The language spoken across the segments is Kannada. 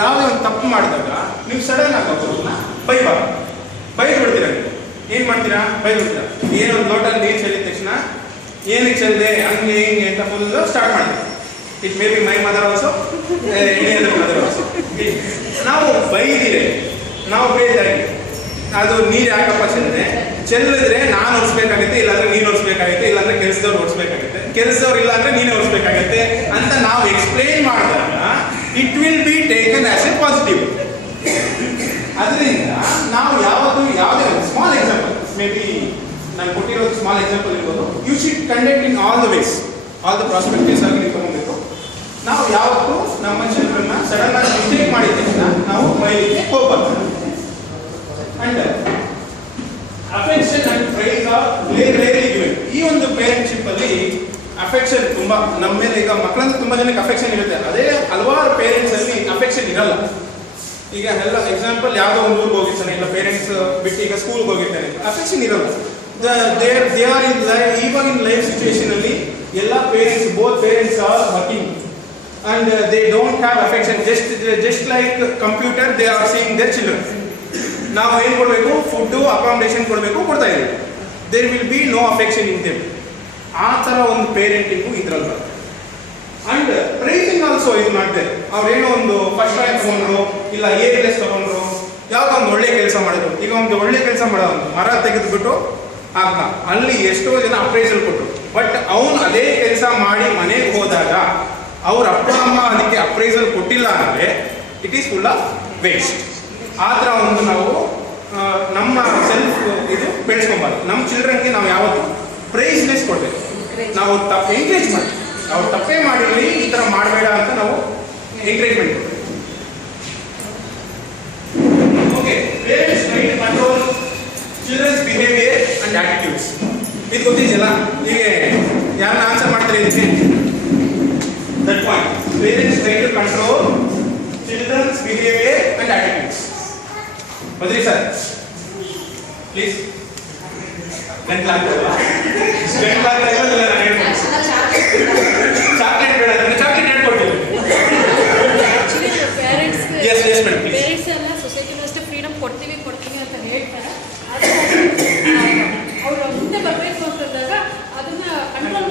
ಯಾವುದೇ ಒಂದು ತಪ್ಪು ಮಾಡಿದಾಗ ನೀವು ಸಡನ್ ಆಗಿ ಅವ್ರನ್ನ ಬೈದು ಬಿಡ್ತೀರಾ. ನೀವು ಏನು ಮಾಡ್ತೀರಾ? ಬೈದು ಬಿಡ್ತೀರಾ. ಏನೊಂದು ಲೋಟಲ್ಲಿ ನೀರು ಚೆಲ್ಲಿದ ತಕ್ಷಣ ಏನಕ್ಕೆ ಚೆಲ್ಲಿದೆ ಹಂಗೆ ಹಿಂಗೆ ಅಂತ ಫುಲ್ ಸ್ಟಾರ್ಟ್ ಮಾಡ್ತೀವಿ. It may be my mother also, mother also. ನಾವು ಬೈದಿರೆ, ನಾವು ಬೇದಾಗಿ ಅದು ನೀರು ಯಾಕಪ್ಪ ಚೆಲ್ಲಿದ್ರೆ ನಾನು ಒಡಿಸ್ಬೇಕಾಗುತ್ತೆ, ಇಲ್ಲಾಂದ್ರೆ ನೀನು ಒಡಿಸ್ಬೇಕಾಗುತ್ತೆ, ಇಲ್ಲಾಂದ್ರೆ ಕೆಲಸದವ್ರು ಒಡಿಸ್ಬೇಕಾಗುತ್ತೆ, ಕೆಲಸದವ್ರು ಇಲ್ಲಾಂದ್ರೆ ನೀನೇ ಒಡಿಸ್ಬೇಕಾಗುತ್ತೆ ಅಂತ ನಾವು ಎಕ್ಸ್ಪ್ಲೇನ್ ಮಾಡಿದಾಗ it will be taken as a positive. ಅದರಿಂದ ನಾವು ಯಾವುದೇ ಸ್ಮಾಲ್ ಎಕ್ಸಾಂಪಲ್, ಮೇ ಬಿ ನಾನು ಕೊಟ್ಟಿರೋದು ಸ್ಮಾಲ್ ಎಕ್ಸಾಂಪಲ್ ಇರ್ಬೋದು, you should conduct in all the ways, all the perspectives ಆಗಿ ನೀವು ತಗೊಬೇಕು. ನಾವು ಯಾವತ್ತೂ ನಮ್ಮ ಚಿಲ್ಡ್ರನ್ನ ಸಡನ್ ಆಗಿ ಮಿಸ್ಟೇಕ್ ಮಾಡಿದ ತಕ್ಷಣ ನಾವು ಬೈಲಿಕ್ಕೆ ಹೋಗ್ಬಾರ್ದು. And affection and praise are rarely given. ಈ ಒಂದು ಪೇರೆಂಟ್ಶಿಪ್ ಅಲ್ಲಿ ಅಫೆಕ್ಷನ್ ತುಂಬಾ ನಮ್ಮ ಮೇಲೆ, ಈಗ ಮಕ್ಕಳಂದ್ರೆ ತುಂಬಾ ಜನಕ್ಕೆ ಅಫೆಕ್ಷನ್ ಇರುತ್ತೆ, ಅದೇ ಹಲವಾರು ಪೇರೆಂಟ್ಸ್ ಅಲ್ಲಿ ಅಫೆಕ್ಷನ್ ಇರಲ್ಲ. ಈಗ ಎಲ್ಲ ಎಕ್ಸಾಂಪಲ್ ಯಾವುದೋ ಒಂದು ಊರಿಗೆ ಹೋಗಿರ್ತಾನೆ, ಇಲ್ಲ ಪೇರೆಂಟ್ಸ್ ಬಿಟ್ಟು ಈಗ ಸ್ಕೂಲ್ಗೆ ಹೋಗಿರ್ತಾನೆ, ಅಫೆಕ್ಷನ್ ಇರಲ್ಲ. ಇವಾಗ ಇನ್ ಲೈಫ್ ಸಿಚುವೇಶನ್ ಅಲ್ಲಿ ಎಲ್ಲ parents, both parents are working and they don't have affection, just like computer they are seeing their children. ನಾವು ಏನು ಕೊಡಬೇಕು? ಫುಡ್ಡು, ಅಕಾಮಡೇಷನ್ ಕೊಡಬೇಕು, ಕೊಡ್ತಾ ಇದ್ದೀವಿ. There will be no affection in them. ಆ ಥರ ಒಂದು ಪೇರೆಂಟಿಂಗು ಇದ್ರಲ್ಲಿ ಬರುತ್ತೆ. ಅಂಡ್ ಪ್ರೈಸಿಂಗ್ ಆಲ್ಸೋ ಇದು ಮಾಡ್ತಾರೆ. ಅವ್ರೇನೋ ಒಂದು ಫಸ್ಟ್ ರ್ಯಾಂಕ್ ತಗೊಂಡ್ರು, ಇಲ್ಲ A+ ತಗೊಂಡ್ರು, ಯಾವುದೋ ಒಂದು ಒಳ್ಳೆ ಕೆಲಸ ಮಾಡಿದ್ರು. ಈಗ ಒಂದು ಒಳ್ಳೆ ಕೆಲಸ ಮಾಡೋದು, ಮರ ತೆಗೆದುಬಿಟ್ಟು ಆಗ ಅಲ್ಲಿ ಎಷ್ಟೋ ಜನ ಅಪ್ರೈಸಲ್ ಕೊಟ್ಟರು. ಬಟ್ ಅವನು ಅದೇ ಕೆಲಸ ಮಾಡಿ ಮನೆಗೆ ಹೋದಾಗ ಅವ್ರ ಅಪ್ಪ ಅಮ್ಮ ಅದಕ್ಕೆ ಅಪ್ರೈಸಲ್ ಕೊಟ್ಟಿಲ್ಲ ಅಂದರೆ it is full of waste. ಆ ಥರ ಒಂದು ನಾವು ನಮ್ಮ ಸೆಲ್ಫ್ ಇದು ಬೆಳೆಸ್ಕೊಬಾರ್ದು. ನಮ್ಮ ಚಿಲ್ಡ್ರನ್ಗೆ ನಾವು ಯಾವತ್ತು ಪ್ರೈಸ್ಲೆಸ್ ಕೊಡಬೇಕು. ನಾವು ಎಂಕರೇಜ್ ಮಾಡಿ, ಅವ್ರು ತಪ್ಪೇ ಮಾಡಿರಲಿ ಈ ಥರ ಮಾಡಬೇಡ ಅಂತ ನಾವು ಎಂಕರೇಜ್ಮೆಂಟ್ ಕೊಡಬೇಕು. Okay, parents try to control childrens behaviour and attitudes. ಇದು ಗೊತ್ತಿದೆಯಲ್ಲ, ಹೀಗೆ ಯಾರನ್ನ ಆನ್ಸರ್ ಮಾಡ್ತಾರೆ ಇದಕ್ಕೆ? That point. Parents try to control children's behavior and attitudes. Badri sir, please. 10 lakh. 10 lakh level la nane. Chocolate beda, nane chocolate red kodtile. Actually the parents. Yes, madam, please. Parents alla society lo ಅಷ್ಟೇ freedom ಕೊಡ್ತೀವಿ ಅಂತ ಹೇಳ್ತಾರೆ. ಅವರು ಮುಂದೆ ಬರಬೇಕು ಅಂತಂದಾಗ ಅದನ್ನ ಕಂಟ್ರೋಲ್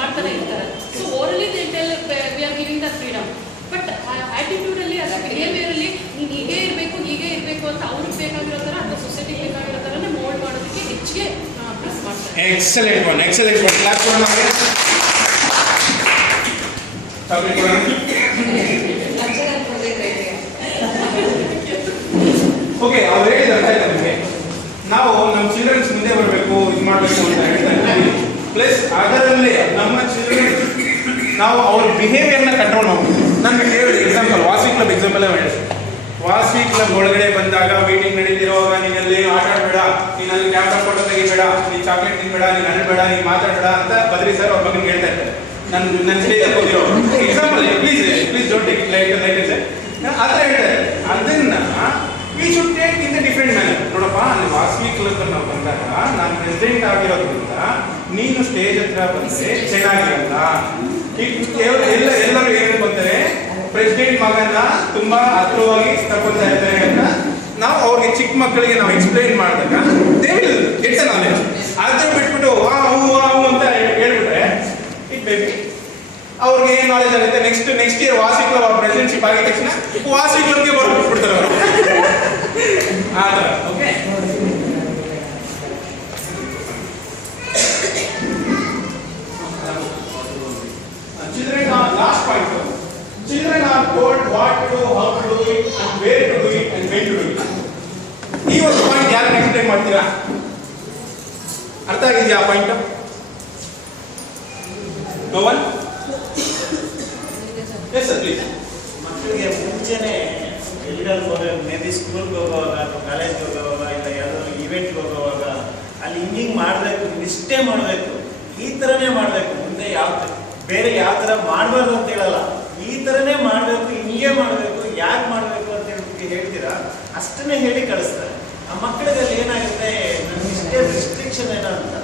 ಮಾಡ್ತಾನೆ ಇರ್ತಾರೆ. So orally they tell we are giving the freedom, but attitude ಅಲ್ಲಿ ಅಥವಾ ಬಿಹೇವಿಯರ್ ಅಲ್ಲಿ ನೀನು ಹೀಗೆ ಇರಬೇಕು ಅಂತ ಅವ್ರಿಗೆ ಬೇಕಾಗಿರೋ ಥರ ಅಥವಾ ಸೊಸೈಟಿಗೆ ಬೇಕಾಗಿರೋ ಥರನೇ ಮೋಲ್ಡ್ ಮಾಡೋದಕ್ಕೆ ಹೆಚ್ಚಿಗೆ ಪ್ರೆಸ್ ಮಾಡ್ತಾರೆ. Excellent one. ಕ್ಲಾಸ್ ಕೊಡೋಣ. ಓಕೆ, ಅವ್ರು ಹೇಳಿದ್ರೆ ನಮಗೆ ನಾವು ನಮ್ಮ ಚಿಲ್ಡ್ರನ್ಸ್ ಮುಂದೆ ಬರಬೇಕು, ಇದು ಮಾಡಬೇಕು ಅಂತ ಹೇಳ್ತಾ ಇದ್ದೀವಿ. ಪ್ಲಸ್ ಅದರಲ್ಲೇ ನಮ್ಮ ಚಿಲ್ಡ್ರನ್ ನಾವು ಅವ್ರ ಬಿಹೇವಿಯರ್ನ ಕಂಟ್ರೋಲ್ ಮಾಡಬೇಕು. ನನಗೆ ಹೇಳಿದೆ ಎಕ್ಸಾಂಪಲ್, ವಾಸಿ ಕ್ಲಬ್ ಎಕ್ಸಾಂಪಲ್ ಹೇಳಿದೆ. ವಾಸಿ ಕ್ಲಬ್ ಒಳಗಡೆ ಬಂದಾಗ ಮೀಟಿಂಗ್ ನಡೀತಿರುವಾಗ ನೀನಲ್ಲಿ ಆಟ ಆಡಬೇಡ, ನೀನು ಅಲ್ಲಿ ಕ್ಯಾಮ್ರಾ ಫೋಟೋ ತೆಗಿಬೇಡ, ನೀನು ಚಾಕ್ಲೇಟ್ ತಿನ್ಬೇಡ, ನೀನು ಅನ್ಬೇಡ, ನೀನು ಮಾತಾಡಬೇಡ ಅಂತ ಬದ್ರಿ ಸರ್ ಅವ್ರ ಬಗ್ಗೆ ಹೇಳ್ತಾ ಇರ್ತಾರೆ. ನನ್ನ ಸ್ಟೇಜಲ್ಲಿ ಹೋಗಿರೋ example, please don't take it like sir ಆ ಥರ ಹೇಳ್ತಾರೆ. ಅದನ್ನ we should take in the different manner. ನೋಡಪ್ಪ, ಅಲ್ಲಿ ವಾಸವಿ ಕ್ಲಬ್ ನಾವು ಬಂದಾಗ ನಾನು ಪ್ರೆಸಿಡೆಂಟ್ ಆಗಿರೋದ್ರಿಂದ ನೀನು ಸ್ಟೇಜ್ ಹತ್ರ ಬಂದರೆ ಚೆನ್ನಾಗಿರಲ್ಲ. ಎಲ್ಲರೂ ಏನು ಬಂದರೆ ಪ್ರೆಸಿಡೆಂಟ್ ಮಗನ ತುಂಬಾ ಹತ್ರವಾಗಿ ತಗೊಳ್ತಾ ಇದ್ದಾರೆ ಅಂತ ನಾವು ಅವ್ರಿಗೆ ಚಿಕ್ಕ ಮಕ್ಕಳಿಗೆ ನಾವು ಎಕ್ಸ್ಪ್ಲೈನ್ ಮಾಡಿದಾಗ they will get the knowledge. ಅದ್ರ ಬಿಟ್ಬಿಟ್ಟು ಹೂ ಅಂತ ಹೇಳ್ಬಿಟ್ರೆ ಇಟ್ ಮೇ ಬಿ ಅವ್ರಿಗೆ ಏನು ನಾಲೆಜ್ ಆಗುತ್ತೆ. ನೆಕ್ಸ್ಟ್ ಇಯರ್ ವಾಸಿ ಕ್ಲಬ್ ಅವ್ರ ಪ್ರೆಸಿಡೆನ್ಶಿಪ್ ಆಗಿದ ತಕ್ಷಣ ವಾಸಿ ಕ್ಲಬ್ಗೆ ಬರ್ಬಿಡ್ತಾರೆ ಅವರು. ಆ ಥರ. Okay, children are last point. Children are told what to do, how to do it, and where to do it, and when to do it. ಈ ಒಂದು ಪಾಯಿಂಟ್ ಯಾರು ಎಕ್ಸ್ಪ್ಲೈನ್ ಮಾಡ್ತೀರಾ? ಅರ್ಥ ಆಗಿದೆಯಾ ಆ point? No one? Yes sir, please. ಮಕ್ಕಳಿಗೆ ಮುಂಚೆನೆ ಎಲ್ಲಿಗಾದ್ರೂ ಹೋದಾಗ, ಮೇ ಬಿ ಸ್ಕೂಲ್ಗೆ ಹೋಗುವಾಗ ಅಥವಾ ಕಾಲೇಜ್ಗೆ ಹೋಗುವಾಗ ಇಲ್ಲ ಯಾವುದಾದ್ರು ಇವೆಂಟ್ಗೆ ಹೋಗುವಾಗ ಅಲ್ಲಿ ಹಿಂಗೆ ಮಾಡಬೇಕು, ಇಷ್ಟೇ ಮಾಡಬೇಕು, ಈ ಥರನೇ ಮಾಡಬೇಕು, ಮುಂದೆ ಬೇರೆ ಯಾವ ಥರ ಮಾಡಬಾರ್ದು ಅಂತ ಹೇಳಲ್ಲ, ಈ ಥರನೇ ಮಾಡಬೇಕು, ಹಿಂಗೆ ಮಾಡಬೇಕು, ಯಾಕೆ ಮಾಡಬೇಕು ಅಂತ ಹೇಳ್ತೀರಾ ಅಷ್ಟನ್ನೇ ಹೇಳಿ ಕಳಿಸ್ತಾರೆ. ಆ ಮಕ್ಕಳಿಗೆ ಏನಾಗುತ್ತೆ, ನನಗೆ ಇಷ್ಟೇ ರಿಸ್ಟ್ರಿಕ್ಷನ್ ಏನೋ ಅಂತ.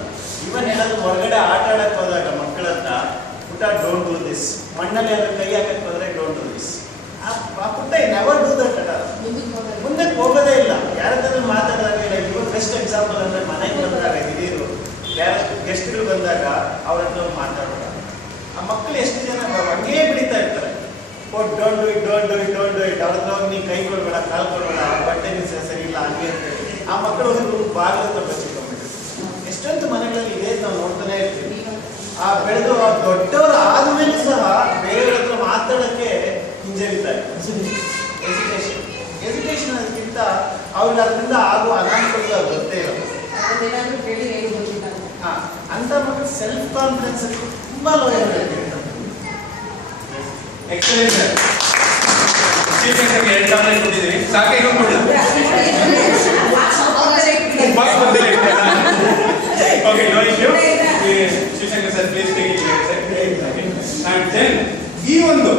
ಇವನ್ ಏನಾದ್ರು ಹೊರಗಡೆ ಆಟ ಆಡಕ್ಕೆ ಹೋದಾಗ ಮಕ್ಕಳಂತ ಪುಟ್ಟ ಡೋಂಟ್ ಡೂ ದಿಸ್, ಮಣ್ಣಲ್ಲಿ ಏನಾದ್ರು ಕೈ ಹಾಕಕ್ಕೆ ಹೋದ್ರೆ ಡೋಂಟ್ ಡೂ ದಿಸ್, ಆ ಪುಟ್ಟ ನೆವರ್ ಮುಂದಕ್ಕೆ ಹೋಗೋದೇ ಇಲ್ಲ. ಯಾರಾದ್ರೂ ಮಾತಾಡಿದಾಗ ಇವಾಗ ಬೆಸ್ಟ್ ಎಕ್ಸಾಂಪಲ್ ಅಂದರೆ ಮನೆಗೆ ಬಂದಾಗ ಹಿರಿಯರು ಯಾರು ಗೆಸ್ಟ್ಗಳು ಬಂದಾಗ ಅವ್ರ ಹತ್ರ ಮಾತಾಡೋದು. ಆ ಮಕ್ಕಳು ಎಷ್ಟು ಜನ ಹಂಗೇ ಬಿಡಿತಾ ಇರ್ತಾರೆ. Don't do it, don't do it, don't do it. ಅವ್ರ ಹತ್ರ ಹೋಗಿ ನೀನು ಕೈ ಕೊಡಬೇಡ, ಕಾಲು ಕೊಡಬೇಡ, ಬಟ್ಟೆ ಸರಿ ಇಲ್ಲ ಹಂಗೆ ಅಂತೇಳಿ ಆ ಮಕ್ಕಳು ಬಾಗಿಲು ಹತ್ರ ಬಚ್ಚಿಟ್ಕೊಂಡ್ಬಿಟ್ಟಿರ್ತಾರೆ. ಎಷ್ಟೊಂದು ಮನೆಗಳಲ್ಲಿ ಇದೇ ನಾವು ನೋಡ್ತಾನೆ ಇರ್ತೀವಿ. ಆ ಬೆಳೆದು ದೊಡ್ಡವರು ಆದ್ಮೇಲೆ ಸಹ ಬೇರೆಯವ್ರ ಹತ್ರ ಮಾತಾಡೋಕ್ಕೆ ಹಿಂಜರಿತಾರೆ. ಎಜುಕೇಶನ್ ಅದಕ್ಕಿಂತ ಅವ್ರಿಗೆ ಅದರಿಂದ ಆಗುವ ಅನಾನುಕೂಲ ಗೊತ್ತೇ ಇಲ್ಲ. ಅಂತ ಮಕ್ಕಳು ಸೆಲ್ಫ್ ಕಾನ್ಫಿಡೆನ್ಸ್ ತುಂಬಾ ಲೋ ಇರುತ್ತೆ. Excellent sir. ಚೀಫ್ ಗೆಸ್ಟ್ಗೆ 2 ಚಾಕ್ಲೇಟ್ ಕೊಟ್ಟಿದ್ದೀವಿ. ಸಾಕೆ ಇನ್ನೊಂದು ಕೊಡಿ. Okay, no issue. Shivashankar sir please take it. And then ಈ ಒಂದು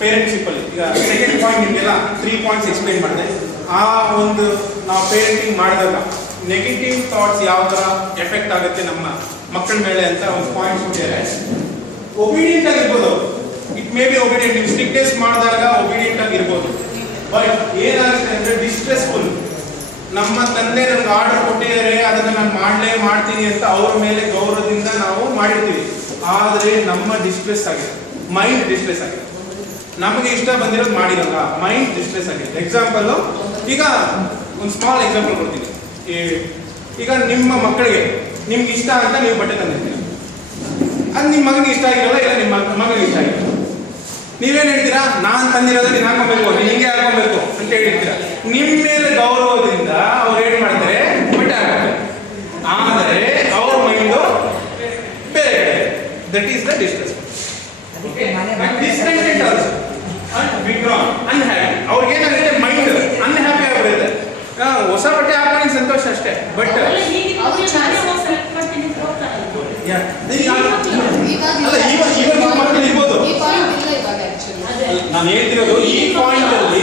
ಪೇರೆಂಟ್ಶಿಪ್ ಅಲ್ಲಿ ಈಗ ಸೆಕೆಂಡ್ ಪಾಯಿಂಟ್ ನಿಮಗೆಲ್ಲ 3 ಪಾಯಿಂಟ್ಸ್ ಎಕ್ಸ್ಪ್ಲೈನ್ ಮಾಡಿದೆ. ಆ ಒಂದು ನಾವು ಪೇರೆಂಟಿಂಗ್ ಮಾಡಿದಾಗ ನೆಗೆಟಿವ್ ಥಾಟ್ಸ್ ಯಾವ ಥರ ಎಫೆಕ್ಟ್ ಆಗುತ್ತೆ ನಮ್ಮ ಮಕ್ಕಳ ಮೇಲೆ ಅಂತ ಒಂದು ಪಾಯಿಂಟ್ಸ್ ಕೊಟ್ಟಿದ್ದಾರೆ. ಒಬಿಡಿಯಂಟ್ ಆಗಿರ್ಬೋದು, ಇಟ್ ಮೇ ಬಿ ಒಬಿಡಿಯಂಟ್. ನೀವು ಸ್ಟ್ರಿಕ್ನೆಸ್ ಮಾಡಿದಾಗ ಒಬಿಡಿಯಂಟ್ ಆಗಿರ್ಬೋದು. ಬಟ್ ಏನಾಗುತ್ತೆ ಅಂದರೆ ಡಿಸ್ಟ್ರೆಸ್ಫುಲ್. ನಮ್ಮ ತಂದೆ ನಮ್ಗೆ ಆರ್ಡರ್ ಕೊಟ್ಟಿದ್ದಾರೆ, ಅದನ್ನು ನಾನು ಮಾಡ್ತೀನಿ ಅಂತ ಅವ್ರ ಮೇಲೆ ಗೌರವದಿಂದ ನಾವು ಮಾಡಿರ್ತೀವಿ. ಆದರೆ ನಮ್ಮ ಡಿಸ್ಟ್ರೆಸ್ ಆಗಿದೆ, ಮೈಂಡ್ ಡಿಸ್ಟ್ರೆಸ್ ಆಗಿದೆ. ನಮಗೆ ಇಷ್ಟ ಬಂದಿರೋದು ಮಾಡಿರಲ್ಲ, ಮೈಂಡ್ ಡಿಸ್ಟ್ರೆಸ್ ಆಗಿದೆ. ಎಕ್ಸಾಂಪಲ್ಲು, ಈಗ ಒಂದು ಸ್ಮಾಲ್ ಎಕ್ಸಾಂಪಲ್ ಕೊಡ್ತೀನಿ. ಈಗ ನಿಮ್ಮ ಮಕ್ಕಳಿಗೆ ನಿಮ್ಗೆ ಇಷ್ಟ ಅಂತ ನೀವು ಬಟ್ಟೆ ತಂದಿರ್ತೀರ, ಅದು ನಿಮ್ಮ ಮಗನಿಗೆ ಇಷ್ಟ ಆಗಿರಲ್ಲ, ಇಲ್ಲ ನಿಮ್ಮ ಮಗನಿಗೆ ಇಷ್ಟ ಆಗಿರಲ್ಲ. ನೀವೇನು ಹೇಳ್ತೀರಾ? ನಾನು ತಂದಿರೋದು ನೀನು ಹಾಕೊಬೇಕು, ನೀನು ಹಿಂಗೆ ಹಾಕೊಬೇಕು ಅಂತ ಹೇಳಿರ್ತೀರ. ನಿಮ್ಮ ಮೇಲೆ ಗೌರವದಿಂದ ಅವ್ರು ಏನು ಮಾಡ್ತಾರೆ, ಬಟ್ಟೆ ಹಾಕ್ತಾರೆ. ಆದರೆ ಅವ್ರ ಮೈಂಡು ಬೇರೆ ಕಡೆ. That is the distress. Discontent also and withdrawn, unhappy. ಅವ್ರಿಗೆ ಏನಾಗುತ್ತೆ, ಮೈಂಡ್ ಅನ್ಹ್ಯಾಪಿ ಆಗಿರುತ್ತೆ. ಹೊಸ ಬಟ್ಟೆ ಹಾಕೊಂಡು ಸಂತೋಷ ಅಷ್ಟೇ. ಬಟ್ ಮಕ್ಕಳು ಇರ್ಬೋದು. ನಾನು ಹೇಳ್ತಿರೋದು ಈ ಪಾಯಿಂಟ್ ಅಲ್ಲಿ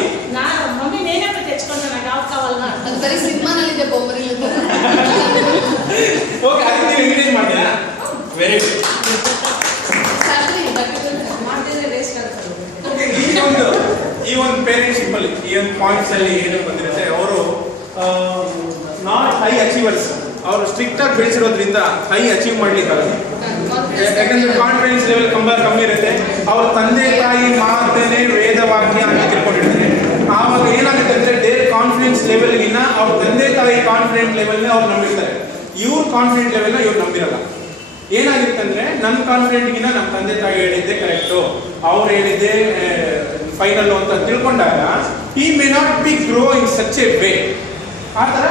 ಓಕೆ, ಅದಕ್ಕೆ ನೀವು ಎಂಕರೇಜ್ ಮಾಡ್ತೀರಾ? Very good. ಈ ಒಂದು ಪೇರೆಂಟ್ಶಿಪ್ ಅಲ್ಲಿ ಈ ಒಂದು ಪಾಯಿಂಟ್ಸ್ ಅಲ್ಲಿ ಏನು ಬಂದಿರುತ್ತೆ, ಅವರು ನಾಟ್ ಹೈ ಅಚೀವರ್ಸ್. ಅವರು ಸ್ಟ್ರಿಕ್ಟ್ ಆಗಿ ಬೆಳೆಸಿರೋದ್ರಿಂದ ಹೈ ಅಚೀವ್ ಮಾಡ್ಲಿಕ್ಕೆ ಆಗಲ್ಲ. ಯಾಕಂದ್ರೆ ಕಾನ್ಫಿಡೆನ್ಸ್ ಲೆವೆಲ್ ಕಮ್ಮಿ ಇರುತ್ತೆ. ಅವ್ರ ತಂದೆ ತಾಯಿ ಮಾತೇನೆ ವೇದವಾಕ್ಯ ಅಂತ ತಿಳ್ಕೊಂಡಿರ್ತಾರೆ. ಆವಾಗ ಏನಾಗುತ್ತೆ ಅಂದ್ರೆ ದೇರ್ ಕಾನ್ಫಿಡೆನ್ಸ್ ಲೆವೆಲ್ಗಿನ್ನ ಅವ್ರ ತಂದೆ ತಾಯಿ ಕಾನ್ಫಿಡೆಂಟ್ ಲೆವೆಲ್ನ ಅವ್ರು ನಂಬಿರ್ತಾರೆ. ಇವ್ರ ಕಾನ್ಫಿಡೆಂಟ್ ಲೆವೆಲ್ನ ಇವ್ರು ನಂಬಿರಲ್ಲ. ಏನಾಗಿರುತ್ತೆ ಅಂದ್ರೆ ನನ್ನ ಕಾನ್ಫಿಡೆಂಟ್ಗಿನ್ನ ನಮ್ಮ ತಂದೆ ತಾಯಿ ಹೇಳಿದ್ದೆ ಕರೆಕ್ಟು, ಅವ್ರು ಹೇಳಿದ್ದೆ ಫೈನಲ್ ಅಂತ ತಿಳ್ಕೊಂಡಾಗ ಈ may not be grow in such A way. ಆ ಥರ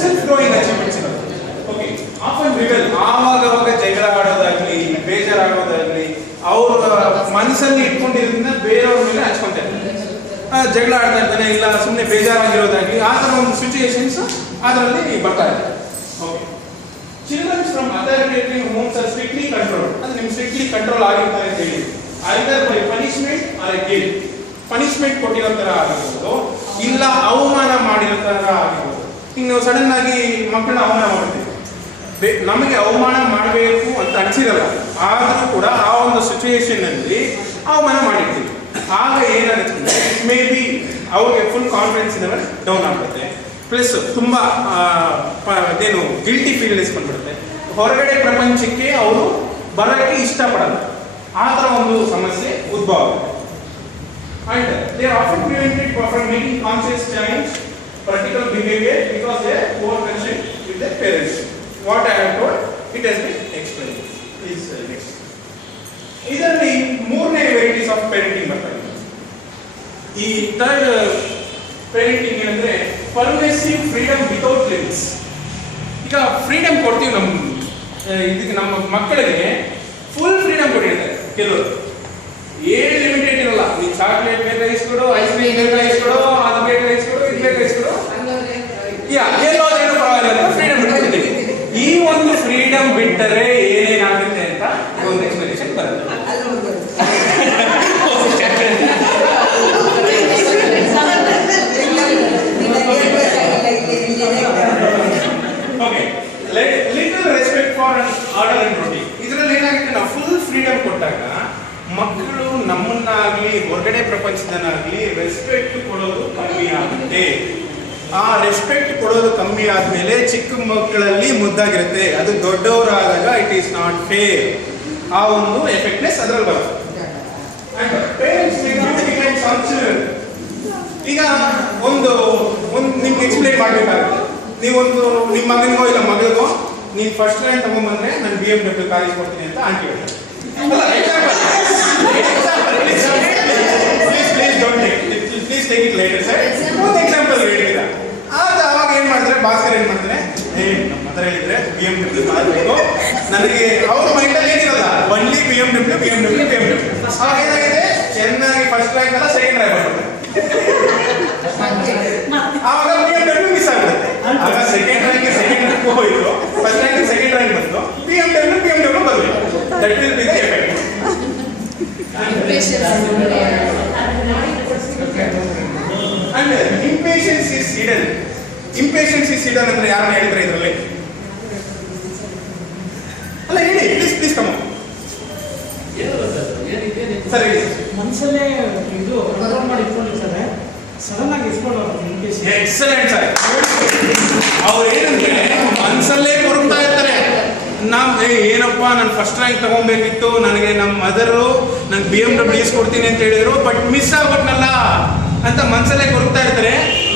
ಸೆಲ್ಫ್ ಗ್ರೋಯಿಂಗ್ ಅಚೀವ್ಮೆಂಟ್ಸ್ ಇರುತ್ತೆ. ಓಕೆ, ಆಫನ್ ರಿವೆಲ್ ಆವಾಗ ಜಗಳ ಆಡೋದಾಗ್ಲಿ, ಬೇಜಾರಾಗೋದಾಗ್ಲಿ, ಅವ್ರ ಮನಸ್ಸಲ್ಲಿ ಇಟ್ಕೊಂಡಿರೋದ್ರಿಂದ ಬೇರೆಯವ್ರ ಮೇಲೆ ಹಚ್ಕೊಂತಾರೆ. ಜಗಳ ಆಡ್ತಾ ಇರ್ತಾನೆ, ಇಲ್ಲ ಸುಮ್ಮನೆ ಬೇಜಾರಾಗಿರೋದಾಗ್ಲಿ, ಆ ಥರ ಒಂದು ಸಿಚುಯೇಷನ್ಸ್ ಅದರಲ್ಲಿ ಬರ್ತಾ ಇದೆ. Okay, children's from authoritative homes are strictly control. ಅಂದ್ರೆ ನಿಮ್ಗೆ ಸ್ಟ್ರಿಕ್ಟ್ಲಿ ಕಂಟ್ರೋಲ್ ಆಗಿರ್ತಾರೆ ಅಂತ ಹೇಳಿ, either by punishment or guilt. Punishment ಕೊಟ್ಟಿರೋ ಥರ ಆಗಿರ್ಬೋದು, ಇಲ್ಲ ಅವಮಾನ ಮಾಡಿರೋ ಥರ ಆಗಿರ್ಬೋದು. ಈಗ ನಾವು ಸಡನ್ ಆಗಿ ಮಕ್ಕಳನ್ನ ಅವಮಾನ ಮಾಡ್ತೀವಿ, ನಮಗೆ ಅವಮಾನ ಮಾಡಬೇಕು ಅಂತ ಅನಿಸಿರಲ್ಲ, ಆದರೂ ಕೂಡ ಆ ಒಂದು ಸಿಚುಯೇಷನ್ ಅಲ್ಲಿ ಅವಮಾನ ಮಾಡಿರ್ತೀವಿ. ಆಗ ಏನಾಗುತ್ತೆ, ಮೇ ಬಿ ಅವ್ರಿಗೆ ಫುಲ್ ಕಾನ್ಫಿಡೆನ್ಸ್ ಲೆವೆಲ್ ಡೌನ್ ಆಗುತ್ತೆ. ಪ್ಲಸ್ ತುಂಬ ಅದೇನು ಗಿಲ್ಟಿ ಫೀಲ್ನೆಸ್ ಬಂದ್ಬಿಡುತ್ತೆ. ಹೊರಗಡೆ ಪ್ರಪಂಚಕ್ಕೆ ಅವರು ಬರೋಕ್ಕೆ ಇಷ್ಟಪಡಲ್ಲ. ಆ ಥರ ಒಂದು ಸಮಸ್ಯೆ ಉದ್ಭವ ಆಗುತ್ತೆ. And they are often prevented from making conscious change, practical behavior because they are over-concerned with their parents. What I have told, it has been explained. Please next. ಇದರಲ್ಲಿ 3ನೇ ವೆರೈಟೀಸ್ ಆಫ್ ಪೇರೆಂಟಿಂಗ್ ಬರ್ತಾರೆ. ಈ ಥರ್ಡ್ ಪೇರೆಂಟಿಂಗ್ ಏನಂದ್ರೆ ಪರ್ಮಿಸಿವ್ ಫ್ರೀಡಮ್ ವಿತೌಟ್ ಲಿಮಿಟ್ಸ್. ಈಗ ಫ್ರೀಡಮ್ ಕೊಡ್ತೀವಿ ಇದಕ್ಕೆ ನಮ್ಮ ಮಕ್ಕಳಿಗೆ ಫುಲ್ ಫ್ರೀಡಮ್ ಕೊಟ್ಟಿರ್ತಾರೆ. ಕೆಲವರು ಏನು ಲಿಮಿಟೆಡ್ ಇರಲ್ಲ. ನೀವು ಚಾಕ್ಲೇಟ್ ಬೇಕಾ ಇಸ್ಕೊಡು, ಐಸ್ ಕ್ರೀಮ್ ಬೇಕಾ ಇಸ್ಕೊಡು, ಅದು ಬೇಕಾ ಇಸ್ಕೊಡು, ಇದು ಬೇಕಾ ಇಸ್ಕೊಡು, ಎಲ್ಲೋದೇನು ಪರವಾಗಿಲ್ಲ ಅಂತ ಫ್ರೀಡಮ್ ಬಿಟ್ಬಿಡ್ತೀವಿ. ಈ ಒಂದು ಫ್ರೀಡಮ್ ಬಿಟ್ಟರೆ ಏನೇನಾಗುತ್ತೆ ಅಂತ ಒಂದು ಎಕ್ಸ್ಪ್ಲನೇಷನ್ ಬರುತ್ತೆ. Okay, little respect for order and routine. ಇದರಲ್ಲಿ ಏನಾಗುತ್ತೆ, ನಾವು ಫುಲ್ ಫ್ರೀಡಮ್ ಕೊಟ್ಟಾಗ ಮಕ್ಕಳು ನಮ್ಮನ್ನಾಗಲಿ ಹೊರಗಡೆ ಪ್ರಪಂಚದನಾಗಲಿ ರೆಸ್ಪೆಕ್ಟ್ ಕೊಡೋದು ಕಮ್ಮಿ ಆಗುತ್ತೆ. ಆ ರೆಸ್ಪೆಕ್ಟ್ ಕೊಡೋದು ಕಮ್ಮಿ ಆದ್ಮೇಲೆ ಚಿಕ್ಕ ಮಕ್ಕಳಲ್ಲಿ ಮುದ್ದಾಗಿರುತ್ತೆ, ಅದು ದೊಡ್ಡವರಾದಾಗ ಇಟ್ ಈಸ್ ನಾಟ್ ಫೇರ್. ಆ ಒಂದು ಎಫೆಕ್ಟ್ನೆಸ್ ಅದರಲ್ಲಿ ಬರುತ್ತೆ. ಈಗ ಒಂದು ನಿಮ್ಗೆ ಎಕ್ಸ್ಪ್ಲೈನ್ ಮಾಡ್ಬೇಕಾಗುತ್ತೆ. ನೀವೊಂದು ನಿಮ್ಮ ಮಗನಿಗೋ ಇಲ್ಲ ಮಗಳಿಗೋ ನೀನು ಫಸ್ಟ್ ರ್ಯಾಂಕ್ ತಗೊಂಡ್ಬಂದ್ರೆ ನಾನು BMW ಕಾಲೇಜ್ ಕೊಡ್ತೀನಿ ಅಂತ ಆಂಟಿ ಹೇಳ್ತಾರೆ. Please take it later sir. ಒಂದು ಎಕ್ಸಾಂಪಲ್ ಹೇಳಿದ ಅವಾಗ ಏನ್ ಮಾಡ್ತಾರೆ, ಭಾಸ್ಕರ್ ಏನ್ ಮಾಡ್ತಾರೆ, ನಮ್ಮ ಮದರ್ ಹೇಳಿದ್ರೆ BMW ಮಾಡಬೇಕು ನನಗೆ. ಅವ್ರ ಮೈಂಡಲ್ಲಿ ಏನಿರಲ್ಲ, ಒನ್ಲಿ BMW. ಅವಾಗ ಏನಾಗಿದೆ, ಚೆನ್ನಾಗಿ ಫಸ್ಟ್ ರ್ಯಾಂಕ್ ಅಲ್ಲ ಸೆಕೆಂಡ್ ರ್ಯಾಂಕ್ ಬರ್ತಾರೆ. ಆವಾಗ BMW ಮಿಸ್ ಆಗುತ್ತೆ. ಆಗ ಸೆಕೆಂಡ್ ರ್ಯಾಂಕ್ ಹೋಯ್ತು, ಫಸ್ಟ್ ರ್ಯಾಂಕ್ ಸೆಕೆಂಡ್ ರ್ಯಾಂಕ್ ಬಂತು, BMW ಬರಬೇಕು. That will be the effect. And impatience is hidden. Impatience is hidden ಅಂದ್ರೆ ಯಾರು ಹೇಳಿದ್ರೆ ಇದರಲ್ಲಿ? ಅಲ್ಲ ಹೇಳಿ, ಪ್ಲೀಸ್ ಕಮ್ ಸರ್ ಹೇಳಿ. ಮನಸ್ಸಲ್ಲೇ ಇದು ಕಂಟ್ರೋಲ್ ಮಾಡಿ ಇಟ್ಕೊಂಡಿರ್ತಾರೆ, ಸಡನ್ ಆಗಿ ಎಕ್ಸಲೆಂಟ್ ಸರ್. ಅವ್ರು ಏನಂದ್ರೆ ಮನಸ್ಸಲ್ಲೇ ಕೊರಗ್ತಾ ಇರ್ತಾರೆ, ಏನಪ್ಪ ನಾನು ಫಸ್ಟ್ ರ್ಯಾಂಕ್ ತಗೊಬೇಕಿತ್ತು, ನನಗೆ ನಮ್ಮ ಮದರು ನಂಗೆ BMW ಕೊಡ್ತೀನಿ ಅಂತ ಹೇಳಿದ್ರು, ಬಟ್ ಮಿಸ್ ಆಗ್ಬಿಟ್ನಲ್ಲ ಅಂತ ಮನಸ್ಸಲ್ಲೇ ಕೊರಗ್ತಾ ಇರ್ತಾರೆ.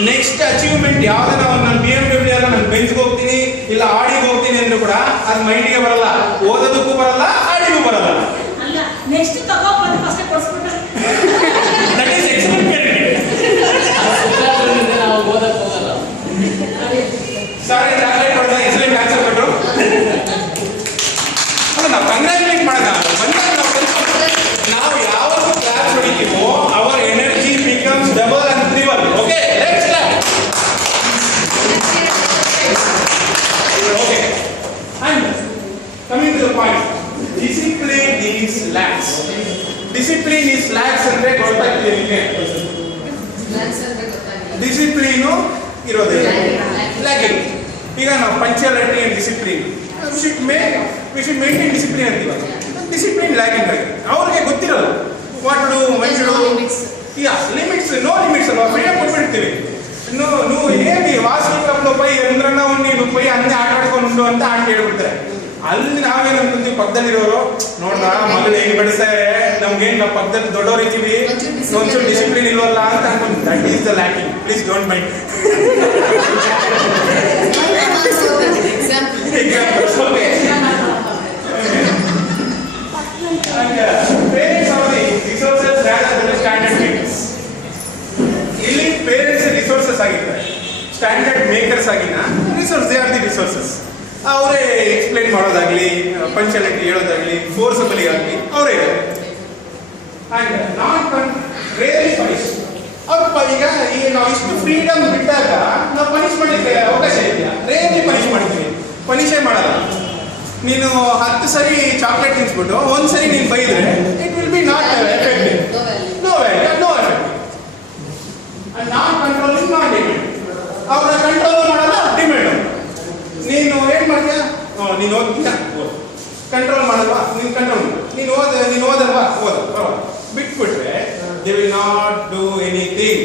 ನೆಕ್ಸ್ಟ್ ಅಚೀವ್ಮೆಂಟ್ ಯಾವ್ದಾರ ನಾನು BMW ಅಲ್ಲ ನಾನು ಬೆಂಚ್ಗೆ ಹೋಗ್ತೀನಿ ಇಲ್ಲ ಆಡಿಗೆ ಹೋಗ್ತೀನಿ ಅಂದ್ರೂ ಕೂಡ ಅದು ಮೈಂಡಿಗೆ ಬರಲ್ಲ, ಓದೋದಕ್ಕೂ ಬರಲ್ಲ, ಆಡಿಗೂ ಬರಲ್ಲ. ನೆಕ್ಸ್ಟ್ ತಗೋಬಂದು ಫಸ್ಟ್ ಕೊಡ್ಸ್ಬಿಟ್ರೆ ದಟ್ ಈಸ್ ಎಕ್ಸಲೆಂಟ್ ಕ್ಯಾಂಡಿಡೇಟ್. ನಾವು ಓದಕ್ಕೆ ಹೋಗಲ್ಲ. ಸಾರಿ ಚಾಕ್ಲೇಟ್ ಕೊಡ್ತಾ ಎಕ್ಸಲೆಂಟ್ ಆನ್ಸರ್ ಕೊಟ್ಟರು. ಅಲ್ಲ ನಾವು ಕಂಗ್ರಾಚುಲೇಟ್ ಮಾಡೋಣ. ನಾವು ಯಾವತ್ತು ಕ್ಲಾಸ್ ಹೊಡಿತೀವೋ ಅವರ್ energy becomes double and triple. Okay let's clap. Okay and coming to the point, discipline is lax. Discipline is lax ಅಂದ್ರೆ ಗೊತ್ತಾಗ್ತಿದೆ ನಿಮಗೆ? ಡಿಸಿಪ್ಲೀನು ಇರೋದಿಲ್ಲ, ಲ್ಯಾಕಿಂಗ್. ಈಗ ನಾವು punctuality and discipline we should maintain discipline ಅಂತೀವಿ. ಡಿಸಿಪ್ಲಿನ್ ಲ್ಯಾಕಿಂಗ್ ಆಗಿದೆ, ಅವ್ರಿಗೆ ಗೊತ್ತಿರಲ್ಲ what to do, when to do. Yeah limits, no limits ಅಲ್ವಾ, ಫ್ರೀಡಮ್ ಕೊಟ್ಬಿಡ್ತೀವಿ. నువ్వు ఏంటి వాస్తవికంలో పోయి ఎంద్రన్నా ఉండి నువ్వు పోయి అన్ని ఆటాడుకొని ఉండు ಅಂತ ಆಂಟಿ ಹೇಳ್ಬಿಡ್ತಾರೆ. ಅಲ್ಲಿ ನಾವೇನಂತೀವಿ ಪಕ್ಕದಲ್ಲಿರೋರು, ನೋಡ್ದ ಮಗಳು ಹೆಂಗ್ ಬೆಳೆಸ್ತಾರೆ, ನಮ್ಗೇನ್ ನಾವು ಪಕ್ಕದಲ್ಲಿ ದೊಡ್ಡವ್ರು ಇದ್ದೀವಿ, ಒಂಚೂರು ಡಿಸಿಪ್ಲಿನ್ ಇಲ್ವಲ್ಲ ಅಂತ ಅನ್ಕೊಂಡು. That is the lacking. Please don't mind. Parents are the resources rather than the standard makers. ಇಲ್ಲಿ ಪೇರೆಂಟ್ಸ್ ರಿಸೋರ್ಸಸ್ ಆಗಿದ್ದಾರೆ, ಸ್ಟ್ಯಾಂಡರ್ಡ್ ಮೇಕರ್ಸ್ ಆಗಿನ resource. They are the resources. ಅವರೇ ಎಕ್ಸ್ಪ್ಲೈನ್ ಮಾಡೋದಾಗ್ಲಿ, ಪಂಕ್ಚುಯಾಲಿಟಿ ಹೇಳೋದಾಗ್ಲಿ, ಫೋರ್ಸಬಲಿ ಆಗಲಿ ಅವರೇ. And not rarely punish. ಅವ್ರು ಈಗ ನಾವು ಇಷ್ಟು ಫ್ರೀಡಮ್ ಬಿಟ್ಟಾಗ ನಾವು ಪನಿಷ್ ಮಾಡಲಿಕ್ಕೆ ಅವಕಾಶ ಇದೆಯಾ? ರೇರ್ಲಿ ಪನಿಷ್ ಮಾಡ್ತೀವಿ, ಪನಿಷೇ ಮಾಡಲ್ಲ. ನೀನು 10 ಸರಿ ಚಾಕ್ಲೇಟ್ ತಿನ್ಸ್ಬಿಟ್ಟು ಒಂದು ಸರಿ ನೀನು ಬೈದ್ರೆ it will be not effective. No value, no effect. Non controlling, non demand. ಅವರ ಕಂಟ್ರೋಲ್ ಮಾಡಲ್ಲ, ಡಿಮ್ಯಾಂಡ್. ನೀನು ಏನ್ ಮಾಡ್ತೀಯ, ನೀನು ಓದ್ತೀಯ, ಕಂಟ್ರೋಲ್ ಮಾಡಲ್ವಾ, ನೀನು ಕಂಟ್ರೋಲ್ ಮಾಡು. ನೀನು ಓದಲ್ವಾ, ಬಿಟ್ಬಿಟ್ರೆ they will not do anything.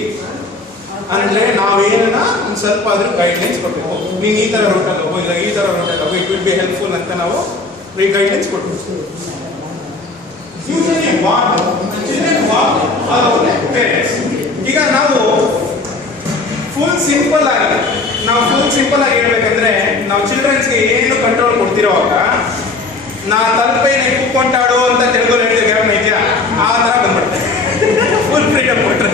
ಅಂದ್ರೆ ನಾವೇನ ಒಂದು ಸ್ವಲ್ಪ ಆದ್ರೂ ಗೈಡ್ಲೈನ್ಸ್ ಕೊಡ್ಬೇಕು. ನೀನು ಈ ತರ ರೂಟಲ್ಲಿ ಹೋಗೋ, ಇಲ್ಲ ಈ ತರ ರೂಟಲ್ಲಿ ಹೋಗೋ, ಇಟ್ ವಿಲ್ ಬಿ ಹೆಲ್ಪ್ಫುಲ್ ಅಂತ ನಾವು ಗೈಡ್ಲೈನ್ಸ್ ಕೊಡ್ಬೇಕು. Usually children walk our parents. ಈಗ ನಾವು ಫುಲ್ ಸಿಂಪಲ್ ಆಗಿ ಹೇಳ್ಬೇಕಂದ್ರೆ, ನಾವು ಚಿಲ್ಡ್ರನ್ಸ್ಗೆ ಏನು ಕಂಟ್ರೋಲ್ ಕೊಡ್ತಿರೋವಾಗ ನಾ ತಲುಪೇನೆ ಕೂತ್ಕೊಂಡಾಡು ಅಂತ ತೆಲುಗು ಹೇಳ್ತೀವಿ, ಗ್ರಾಮ ಇದೆಯಾ, ಆ ಥರ ಬಂದ್ಬಿಡುತ್ತೆ. ಫುಲ್ ಫ್ರೀಡಮ್ ಕೊಟ್ರೆ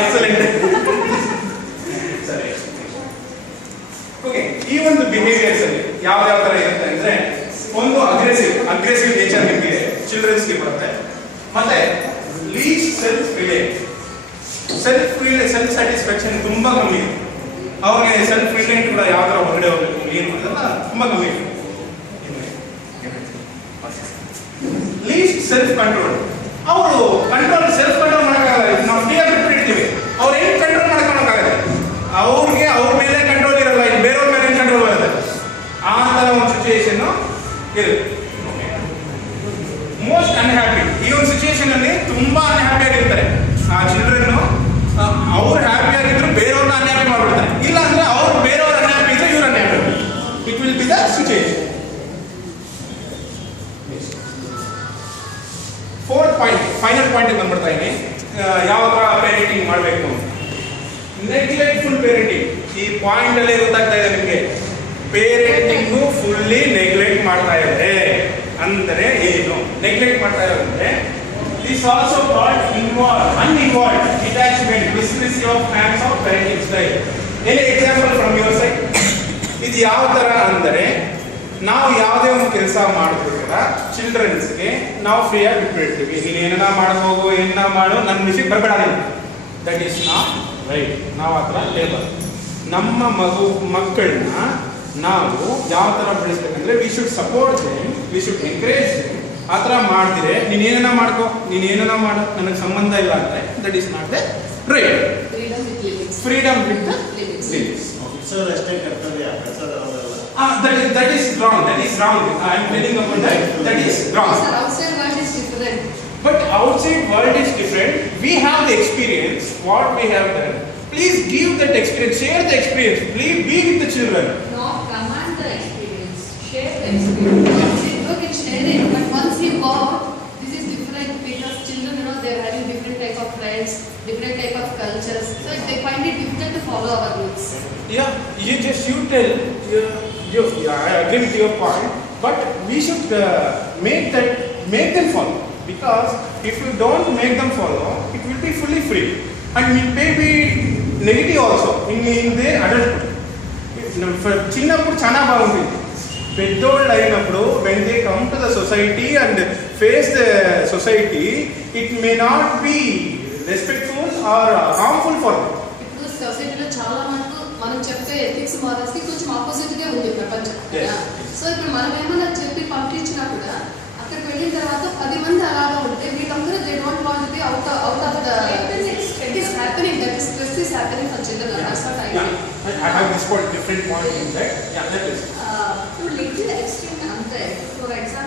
ಎಕ್ಸಲೆಂಟ್. ಸರಿ, ಓಕೆ. ಈ ಒಂದು ಬಿಹೇವಿಯರ್ಸ್ ಅಲ್ಲಿ ಯಾವ ತರ ಇರುತ್ತೆ ಅಂದ್ರೆ, ಒಂದು ಅಗ್ರೆಸಿವ್ ನೇಚರ್ ನಿಮಗೆ ಚಿಲ್ಡ್ರನ್ಸ್ಗೆ ಬರುತ್ತೆ. ಮತ್ತೆ ಲೀಸ್ಟ್ ಸೆಲ್ಫ್ ಸ್ಯಾಟಿಸ್ಫ್ಯಾಕ್ಷನ್ ತುಂಬಾ ಕಮ್ಮಿ ಇದೆ. ಅವ್ರಿಗೆ ಸೆಲ್ಫ್ ರಿಲೇಟ್ ಕೂಡ ಯಾವ ತರ ಹೊರಗಡೆ ಹೋಗ್ಬೇಕು ಏನು ಮಾಡೋದಲ್ಲ ತುಂಬಾ ಕಮ್ಮಿ ಇದೆ. Least self control. ಅವರು ಸೆಲ್ಫ್ ಕಂಟ್ರೋಲ್ ಮಾಡೋಕ್ಕಾಗಲ್ಲ. ನಾವು ಫ್ರೀಯಾಗಿ ಬಿಟ್ಬಿಟ್ಟಿರ್ತೀವಿ, ಅವ್ರು ಏನು ಕಂಟ್ರೋಲ್ ಮಾಡ್ಕೊಳಕ್ಕಾಗಲ್ಲ. ಅವ್ರಿಗೆ ಅವ್ರ ಮೇಲೆ ಕಂಟ್ರೋಲ್ ಇರಲ್ಲ, ಬೇರೆಯವ್ರ ಮೇಲೆ ಕಂಟ್ರೋಲ್ ಬರುತ್ತೆ. ಆ ತರ ಒಂದು ಸಿಚುವೇಶನ್ ಇರುತ್ತೆ. Most unhappy. ಈ ಒಂದು ಸಿಚುವೇಶನ್ ಅಲ್ಲಿ ತುಂಬಾ ಅನ್ಹ್ಯಾಪಿ ಆಗಿರ್ತಾರೆ ಆ ಚಿಲ್ಡ್ರನ್. ಅವ್ರು ಹ್ಯಾಪಿ ಆಗಿದ್ರು ಬೇರೆಯವ್ರನ್ನ ಅನ್ಹ್ಯಾಪಿ ಮಾಡ್ಬಿಡ್ತಾರೆ. ಇಲ್ಲ ಅಂದ್ರೆ ಅವ್ರು ಬೇರೆಯವ್ರ ಅನ್ಹ್ಯಾಪಿ ಇದ್ರೆ ಇವ್ರು unhappy. It will be the situation. Fourth point, final point ಬಂದ್ಬಿಡ್ತಾ ಇದ್ದೀನಿ. ಯಾವ ತರ ಪೇರೆಂಟಿಂಗ್ ಮಾಡಬೇಕು. ನೆಗ್ಲೆಕ್ಟ್ಫುಲ್ ಪೇರೆಂಟಿಂಗ್. ಈ ಪಾಯಿಂಟ್ ಅಲ್ಲೇ ಗೊತ್ತಾಗ್ತಾ ಇದೆ ನಿಮಗೆ. ಪೇರೆಂಟಿಂಗು ಫುಲ್ಲಿ ನೆಗ್ಲೆಕ್ಟ್ ಮಾಡ್ತಾ ಇದೆ ಅಂದರೆ ಏನು? ನೆಗ್ಲೆಕ್ಟ್ ಮಾಡ್ತಾ ಇರೋದಂದ್ರೆ this also called uninvolved detachment, dismissive of hands off parenting style. Any example from your side? ಇದು ಯಾವ ತರ ಅಂದರೆ, ನಾವು ಯಾವುದೇ ಒಂದು ಕೆಲಸ ಮಾಡ್ಬೇಕಾದ್ರೆ ಚಿಲ್ಡ್ರನ್ಸ್ಗೆ ನಾವು ಫ್ರೀಯಾಗಿ ಬಿಟ್ಬಿಡ್ತೀವಿ. ನೀನು ಏನನ್ನ ಮಾಡ್ಬೋದು, ಏನನ್ನ ಮಾಡು, ನನ್ನ ವಿಷಯಕ್ಕೆ ಬರಬೇಡ. That is not right. ನಾವು ಆ ಥರ ಲೇಬರ್. ನಮ್ಮ ಮಕ್ಕಳನ್ನ ನಾವು ಯಾವ ಥರ ಬೆಳೆಸ್ಬೇಕಂದ್ರೆ we should support them, we should encourage them. ಆ ಥರ ಮಾಡ್ತಿದ್ರೆ ನೀನೇನ ಮಾಡ್ಕೋ, ನೀನೇನ ಮಾಡು, ನನಗೆ ಸಂಬಂಧ ಇಲ್ಲ ಅಂದರೆ that is not the right. Freedom with limits. ಅಷ್ಟೇ ಕರ್ತವ್ಯ, ಕಳ್ಸೋದಲ್ಲ. That is wrong. That is wrong. I am telling about that. That is wrong. Sir, outside world is different. But outside world is different. We have the experience. What we have done. Please give that experience. Share the experience. Please be with the children. Not command the experience. Share the experience. You can share it, but once you go out, this is different because children, they are having different type of friends, different type of cultures. So they find it difficult to follow our rules. Yeah, you tell. I agree with your point, but we should make them follow, because if you don't make them follow, it will be fully free and it may be negative also in their adulthood. చిన్నప్పుడు చాలా బాగుంది. పెద్దోళ్ళు అయినప్పుడు when they come to the society and face the society, it may not be respectful or harmful for them. ఇప్పుడు సొసైటీలో చాలా మటుకు మనం చెప్పే ఎథిక్స్ మారల్స్ కొంచెం ఆపోజిట్ గా ఉంది ప్రపంచం. సో ఇప్పుడు మనం ఏమన్నా చెప్పి పంపించినా కూడా అక్కడికి వెళ్ళిన తర్వాత 10 మంది అలాగా ఉంటే వీళ్ళందరూ they don't want to be out of the it is happening. That is stress is happening for children. That's what I have this point, different point in that. Yeah, that is. To little extreme అంటే ఫర్ ఎగ్జాంపుల్